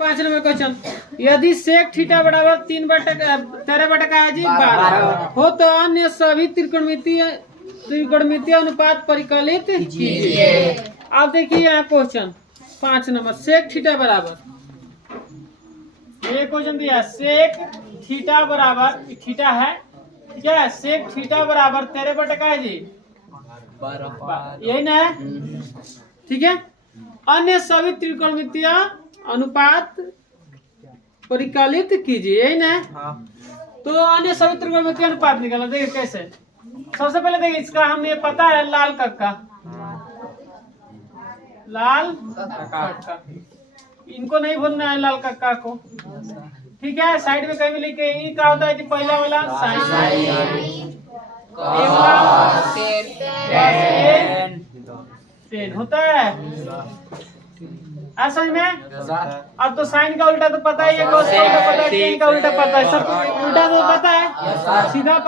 5 number question, यदि sec theta बराबर 13/का है जी 12 हो तो अन्य सभी त्रिकोणमितीय अनुपात परिकलित कीजिए। अब देखिए यहाँ क्वेश्चन 5 नंबर, सेक थीटा बराबर, ये क्वेश्चन दिया सेक थीटा बराबर, थीटा है ठीक है, सेक थीटा बराबर 13/का है जी 12, यही ना है ठीक है। अन्य सभी त्रिकोणमितीय अनुपात परिकलित कीजिए, यही ना। तो अन्य सभी त्रिकोणमितीय अनुपात निकालना, देखिए कैसे। सबसे पहले देखिए इसका हमें ये पता है लाल कक्का, लाल कक्का, इनको नहीं भूलना है लाल कक्का को ठीक है। साइड में कहीं भी लिखे, ये क्या होता है कि पहला वाला साइन, टेन होता है, समझ में। अब तो साइन का उल्टा तो पता ही है, कोस का उल्टा पता है, टेन का उल्टा पता है, सब उल्टा तो पता है, सीधा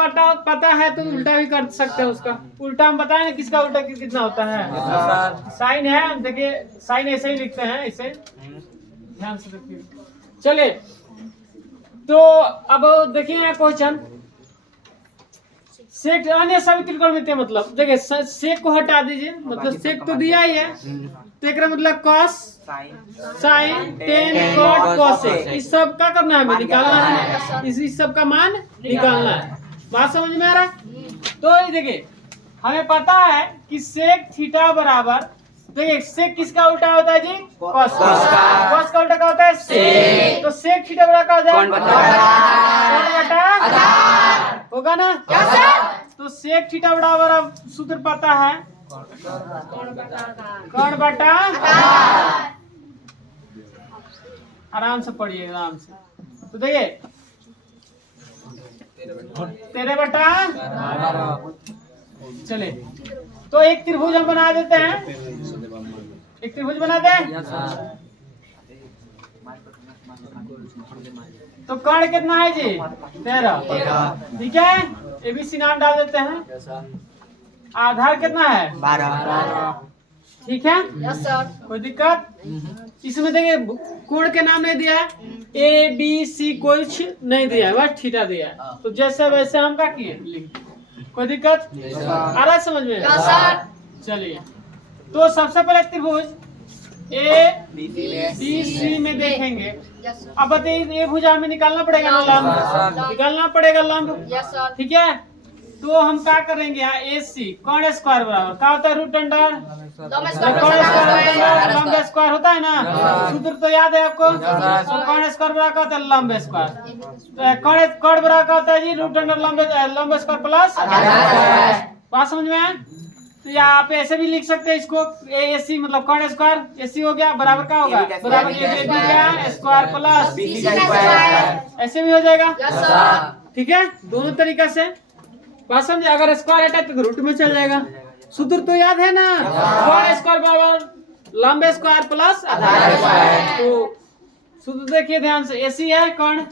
पता है तो उल्टा भी कर सकते हैं उसका। उल्टा हम बताएं ना किसका उल्टा कितना होता है। साइन है, देखिए साइन ऐसे ही लिखते हैं, ऐसे ध्यान से देखिए। चलिए तो अब देखिए यहाँ क्वेश्चन, सेक अन्य सभी त्रिकोणमितीय, मतलब देखिए सेक को हटा दीजिए, मतलब सेक तो दिया ही है, तो एक मतलब cos sine tan cot cosec, इस सब का करना है, हमें निकालना है, इस सब का मान निकालना है। बात समझ में आ रहा है। तो ये देखिए हमें पता है कि सेक थीटा बराबर, देखिए सेक किसका उल्टा होता है जी, कॉस का। कॉस का उल्टा क्या होता है, सेक। तो सेक थीटा बराबर क्या हो जाए, होगा ना। तो सेक थीटा बराबर, अब सूत्र पता है, कर्ण बटा, आराम से पढ़िए आराम से। तो देखिए 13/, चले तो एक त्रिभुज हम बना देते हैं, एक त्रिभुज बनाते हैं। तो कर्ण कितना है जी 13 ठीक है, एबीसी नाम डाल देते हैं। आधार कितना है 12 ठीक है, कोई दिक्कत। इसमें देखिए कोण के नाम नहीं दिया है, ए बी सी कुछ नहीं दिया है, बस थीटा दिया है। तो जैसे वैसे हम क्या किए, कोई दिक्कत आ रहा है समझ में। चलिए तो सबसे पहले त्रिभुज ए बी सी में देखेंगे। अब बताइए ये भुजा हमें निकालना पड़ेगा ना, लंब निकालना पड़ेगा लंब ठीक है। तो हम क्या करेंगे यहाँ ए सी कर्ण स्क्वायर बराबर क्या होता है, रूट अंडर लंब स्क्वायर होता है ना, सूत्र तो याद है आपको। तो कर्ण स्क्वायर बराबर क्या होता है, लंब स्क्वायर। तो कर्ण बराबर क्या होता है जी, रूट अंडर लंब स्क्वायर प्लस। बात समझ में है। तो या आप ऐसे भी लिख सकते हैं इसको, ए सी मतलब कर्ण स्क्वायर, ए सी हो गया बराबर क्या होगा, बराबर ए बी क्या स्क्वायर प्लस, ऐसे भी हो जाएगा ठीक है, दोनों तरीका से। बात समझे। अगर स्क्वायर हटा तो रूट में चल जाएगा। सूत्र तो याद है ना, कर्ण स्क्वायर बराबर लंब स्क्वायर प्लस आधार स्क्वायर। तो सूत्र देखिए ध्यान से, एसी है कर्ण,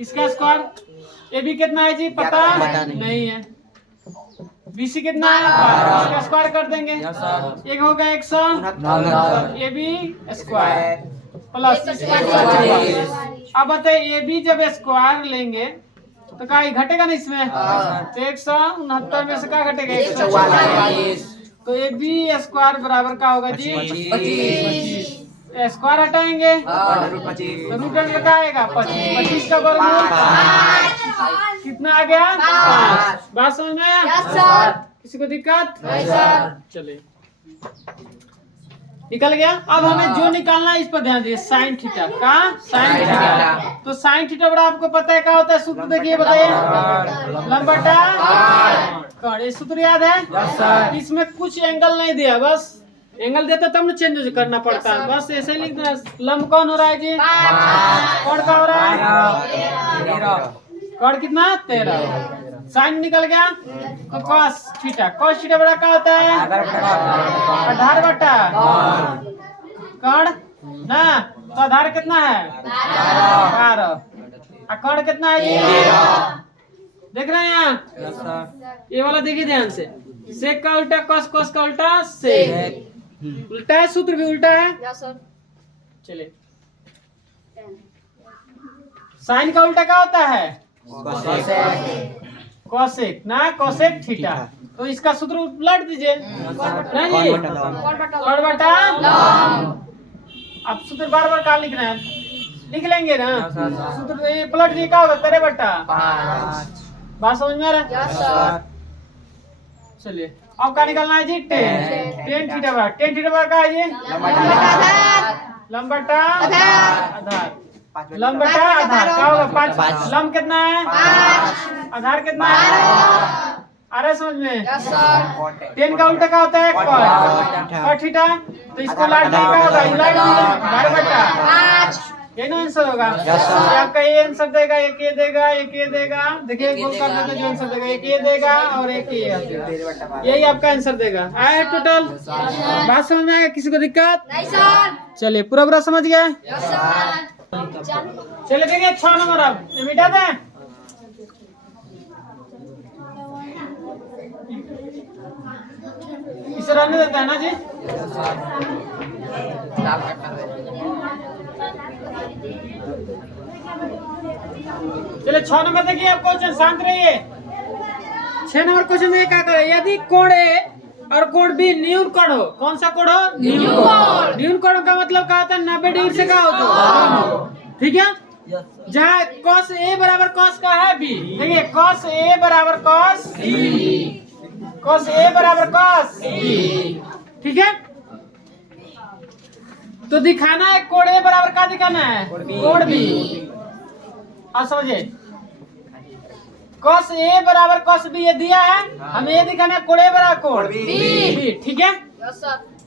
इसका स्क्वायर, ए बी कितना है जी पता नहीं है, बीसी कितना है, इसका स्क्वायर कर देंगे, एक होगा 100 ए बी स्क्वायर प्लस। अब बताइए ए बी जब स्क्वायर लेंगे तो क्या घटेगा ना इसमें, तो 169 में से क्या घटेगा 144। तो ए बी स्क्वायर बराबर क्या होगा जी 25। स्क्वायर हटाएंगे तो रूट अंडर का आएगा 25 का वर्गमूल कितना आ गया 5। बात समझ में आया, किसी को दिक्कत चलिए निकल गया। अब हमें जो निकालना है इस पर ध्यान दीजिए, साइन थीटा का, साइन थीटा। तो साइन थीटा बड़ा आपको पता है क्या होता है, सूत्र देखिए बताइए, लंब बटा कर्ण, ये सूत्र याद है। इसमें कुछ एंगल नहीं दिया, बस एंगल देता तब ना चेंज करना पड़ता है, बस ऐसे ही लिख देना। लंब कौन हो रहा है जी, कर्ण का हो रहा है, कर्ण कितना 13, साइन निकल गया तो कॉस थीटा, कॉस थीटा बड़ा क्या होता है आधार बटा कर्ण ना, तो आधार कितना है 12, कर्ण कितना है ये देख रहे हैं यहाँ, ये वाला देखिए ध्यान से, सेक का उल्टा कॉस, कॉस का उल्टा सेक, उल्टा है, सूत्र भी उल्टा है। चलिए साइन का उल्टा क्या होता है? कोसेक ना, कोसेक थीटा। तो इसका सूत्र उलट दीजिए। नहीं, कॉट बटा अब सूत्र बार बार कहाँ लिखना है? लिख लेंगे ना सूत्र। ये पलट दिए क्या होगा? तेरे बटा 5। बात समझ में आ रहा है? चलिए अब क्या निकालना है जी? टेन थीटा बराबर क्या है जी? लंब बटा आधार। लंब बटा आधार क्या होगा? 5। लंब कितना है? 5। आधार कितना है? आ रहा है समझ में? 10 का उल्टा क्या होता है? Cot theta. तो इसको लाट दिए क्या होगा? लाट 12 बटा 5। ये ना आंसर होगा। आपका ये आंसर देगा, एक ये देगा, एक ये देगा। देखिए गोल कर देते जो आंसर देगा, एक ये देगा और एक ये देगा। यही आपका आंसर देगा। आया टोटल? बात समझ में आएगा? किसी को दिक्कत नहीं सर? चलिए पूरा समझ गया? चलिए देखिए 6 नंबर अब मिटा दें। इसे रहने देता है ना जी? चलिए 6 नंबर देखिए आप क्वेश्चन, शांत रहिए। 6 नंबर क्वेश्चन में क्या करे? यदि कोण ए और कोण बी न्यून कोण हो। कौन सा कोण हो? न्यून कोण। न्यून कोण का मतलब क्या होता है? 90 डिग्री से क्या होता? ठीक है। जहाँ cos ए बराबर cos का है बी। देखिए cos ए बराबर cos बी, cos ए बराबर cos बी। ठीक है। तो दिखाना है कोण ए बराबर क्या दिखाना है? कोण बी। आप समझे? cos ए बराबर cos बी ये दिया है, हमें ये दिखाना है कोण ए बराबर कोण बी। ठीक है।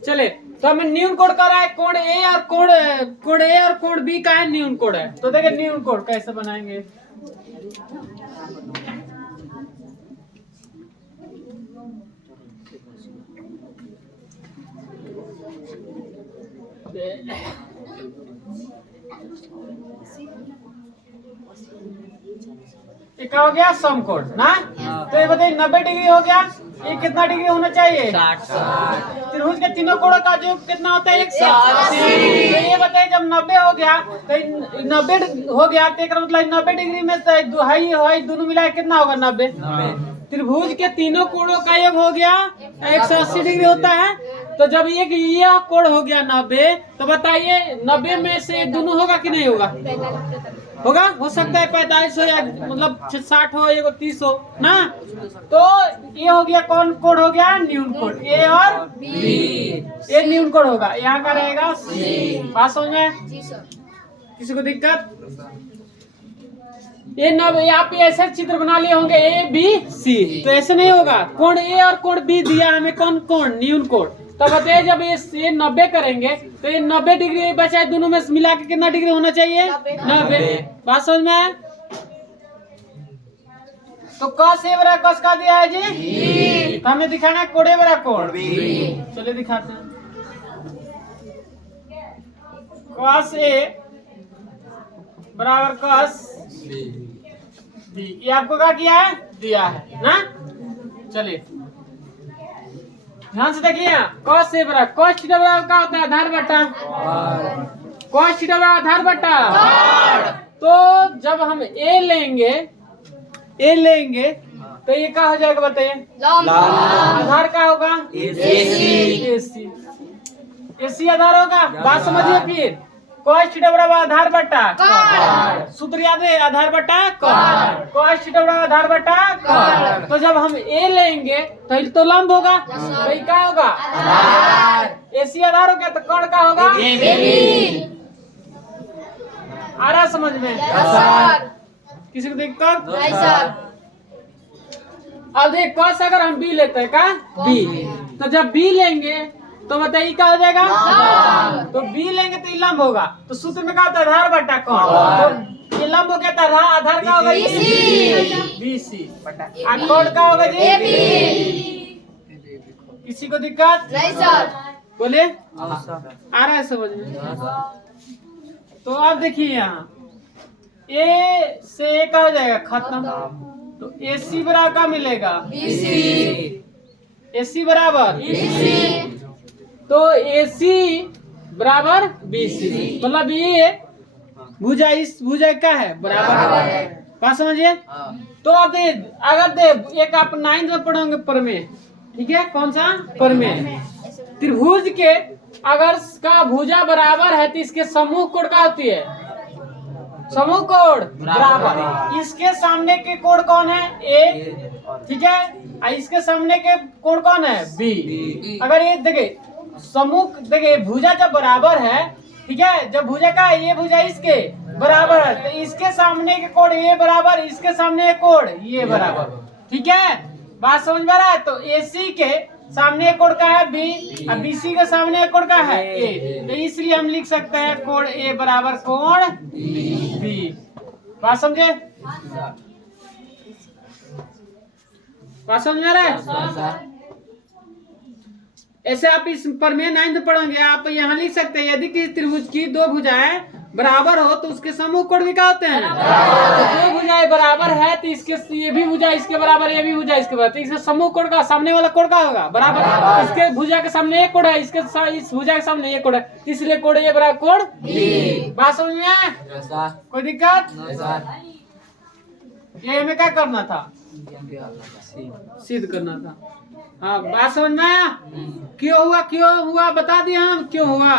चले तो हमें न्यून कोण कर रहा है कोण ए और कोण बी का है न्यून कोण है। तो देखिए न्यून कोण कैसे बनाएंगे? क्या हो गया? समकोण ना। तो ये बताइए 90 डिग्री हो गया, ये कितना डिग्री होना चाहिए? 60। त्रिभुज के तीनों कोणों का जो कितना होता है? 180। तो ये बताइए जब 90 हो गया तो 90 हो गया तो मतलब 90 डिग्री में दुहाई दोनों मिला कितना होगा? 90। त्रिभुज के तीनों कोणों का योग हो गया 180 डिग्री होता है। तो जब एक यह कोण हो गया 90, तो बताइए 90 में से दोनों होगा कि नहीं होगा? होगा। हो सकता है 45 हो या मतलब 60 हो या 30 हो ना। तो ये हो गया कौन कोण हो गया? न्यून कोण। ए और बी ये न्यून कोण होगा। यहाँ का रहेगा सी। बात समझ में? किसी को दिक्कत? ये आप ऐसे चित्र बना लिए होंगे ए बी सी। तो ऐसे नहीं होगा। कोण ए और कोण बी दिया हमें, कौन कोण? न्यून कोण। तो बताइए जब ये 90 करेंगे तो ये 90 डिग्री बचा, दोनों में मिला के कितना डिग्री होना चाहिए? 90। बात समझ में? तो cos ए बराबर cos का दिया है जी? तो हमें दिखाना है कोण ए बराबर कोण बी। चलिए दिखाते हैं। cos ए बराबर cos बी। ये आपको क्या किया है? दिया है ना। चलिए ध्यान से देखिए। cos ए बराबर cos थीटा बराबर क्या होता है? आधार बटा cos थीटा बराबर आधार बटा। तो जब हम a लेंगे तो ये क्या हो जाएगा बताइए? आधार क्या होगा? AC आधार होगा। बात समझिए फिर। cos थीटा बराबर आधार बटा सूत्र याद है? आधार बटा cos थीटा बराबर आधार बटा। तो जब हम a लेंगे तो लंब होगा, तो ये क्या होगा? AC आधार हो गया तो कोण क्या होगा? आ रहा समझ में? किसी को दिक्कत नहीं सर? अब देख cos अगर हम b लेते हैं क्या? b। तो जब b लेंगे तो बताइए क्या हो जाएगा? तो b लेंगे तो ये लंब होगा। तो सूत्र में क्या होता है? आधार बटा कोण। तो ये लंब हो गया तो आधार क्या होगा? BC। और कोण क्या होगा जी? किसी को दिक्कत नहीं सर? बोले आ रहा है समझ में? तो आप देखिए यहाँ ए से क्या हो जाएगा? खत्म। तो AC बराबर क्या मिलेगा? AC बराबर तो AC बराबर BC। मतलब ये भुजा इस भुजा का है बराबर है। बात समझिए। तो अब अगर एक आप 9th में पढ़ोगे प्रमेय, ठीक है, कौन सा प्रमेय? त्रिभुज के अगर का भुजा बराबर है तो इसके समूह कोण क्या होती है? समूह कोण बराबर। इसके सामने के कोण कौन है? ए, ठीक है। इसके सामने के कोण कौन है? बी। अगर ये देखिए समूह, देखिए भुजा जब बराबर है, ठीक है, जब भुजा का ये भुजा इसके बराबर है तो इसके सामने के कोण ये बराबर, इसके सामने एक कोण ये बराबर, ठीक है। बात समझ में आ रहा है? तो AC के सामने एक कोण का है बी और BC के सामने एक कोण का है ए, तो इसलिए हम लिख सकते हैं कोण ए बराबर कोण बी। बात समझे? बात समझ में आ रहा है? ऐसे आप इस प्रमेय 9th पढ़ोगे, आप यहाँ लिख सकते हैं यदि किसी त्रिभुज की दो भुजाएं बराबर हो तो उसके समूह कोण भी क्या होते हैं? तो दो भुजाएं बराबर है तो इसके ये भी भुजा इसके बराबर, ये भी भुजा इसके बराबर, तो इसके समूह कोण का सामने वाला कोण का होगा बराबर। इसके भुजा के सामने एक कोण है, इसके इस भुजा के सामने एक कोण है, इसलिए कोण ये बराबर कोण बी। बात समझ में आया? कोई दिक्कत? ये हमें क्या करना था? सिद्ध करना था। हाँ, बात समझ में आया? क्यों हुआ बता दिया हम क्यों हुआ।